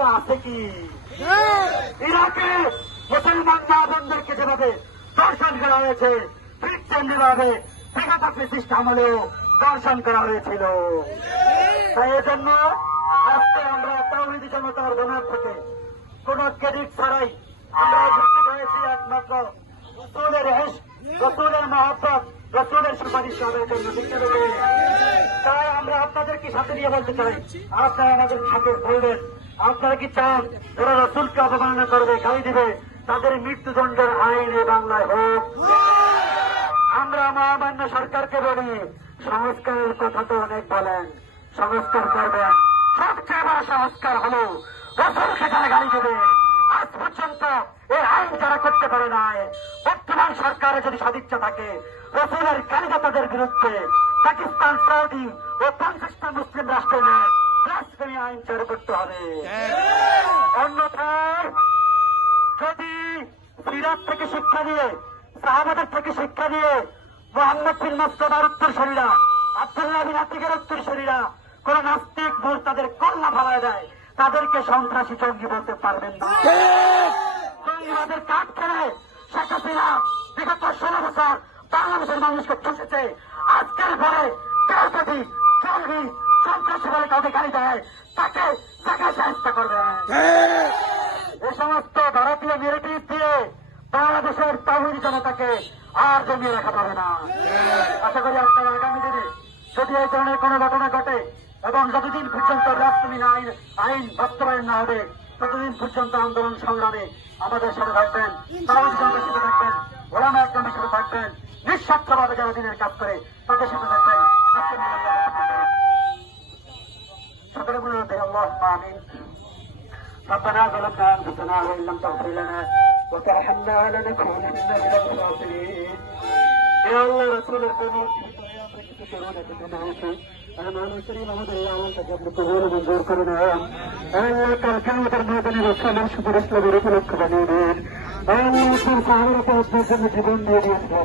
এটা আছে কি? ইরাকে মুসলমান মা বোনদেরকে যেভাবে দর্শন করা হয়েছে, ঠিক তেমনিভাবে বিগত ফ্যাসিস্ট আমলেও দর্শন করা হয়েছিল। তাই এজন্য আজকে আমরা তাওহীদি জনতার জমাত থেকে কোন ক্রেডিট ছাড়াই আমরা উপস্থিত হয়েছি একমাত্র রসুলের ইশক, রসুলের মহব্বত, রসুলের সুপারিশ করার জন্য। তাই আমরা আপনাদেরকে সাথে নিয়ে বলতে চাই, আপনারা আমাদের সাথে বলবেন, আপনারা কি চান যারা রসুলকে অবমাননা করবে, গালি দিবে, তাদের মৃত্যুদণ্ডের আইন এই বাংলায় হোক? আমরা মহামান্য সরকারকে বলি, সংস্কারের কথা তো অনেক বলেন, সংস্কার করবেন। সবচেয়ে বড় সংস্কার হলো রসুলকে যারা গালি দেবে, আজ পর্যন্ত এই আইন যারা করতে পারে নাই, বর্তমান সরকারের যদি সদিচ্ছা থাকে রসুলের গালিদাতাদের বিরুদ্ধে পাকিস্তান, সৌদি ও 50টা মুসলিম রাষ্ট্রের ব্লাসফেমি আইন চালু করতে হবে। অন্যথায় যদি সিরাত থেকে শিক্ষা দিয়ে, সাহাবাদের থেকে শিক্ষা দিয়ে মুহাম্মদ বিন মুস্তাফার উত্তরসূরিরা, আব্দুল্লাহ বিন আতিকের উত্তরসূরিরা কোন নাস্তিক তাদের কল্লা ফালায় দেয়, তাদেরকে সন্ত্রাসী জঙ্গি বলতে পারবেন না। জঙ্গিবাদের কাঠ খেলে শেখ হাসিনা বিগত 16 বছর বাংলাদেশের মানুষকে ঠেসেছে। আজকের পরে কেউ যদি জঙ্গি সন্ত্রাসী বলে কাউকে গালি দেয়, তাকে জায়গায় সাহায্য করবে। এ সমস্ত ভারতীয় নেগেটিভ দিয়ে বাংলাদেশের তাওহীদি জনতাকে আর জমিয়ে রাখা যাবে না। আশা করি আপনারা আগামী দিনে যদি এই ধরনের কোন ঘটনা ঘটে এবং যতদিন পর্যন্ত ব্লাসফেমি আইন বাস্তবায়ন না হবে, ততদিন পর্যন্ত আন্দোলন সংগ্রামে আমাদের সাথে থাকবেন, তাওহীদি জনতার সাথে থাকবেন, ওলামা একরামের সাথে থাকবেন, নিঃস্বার্থভাবে যারা দিনের কাজ করে তাদের সাথে থাকবেন। সকলে বলে আল্লাহুম্মা আমিন। ربنا ظلمنا أنفسنا وإن لم تغفر لنا وترحمنا لنكونن من الخاسرين. يا الله رسول القدوم মঞ্জুর করে নেন। কাল কিয়ামতের ময়দানে রসুলের সুপারিশ লাভের উপলক্ষ বানিয়ে দেন। জীবন দিয়ে দিয়েছে।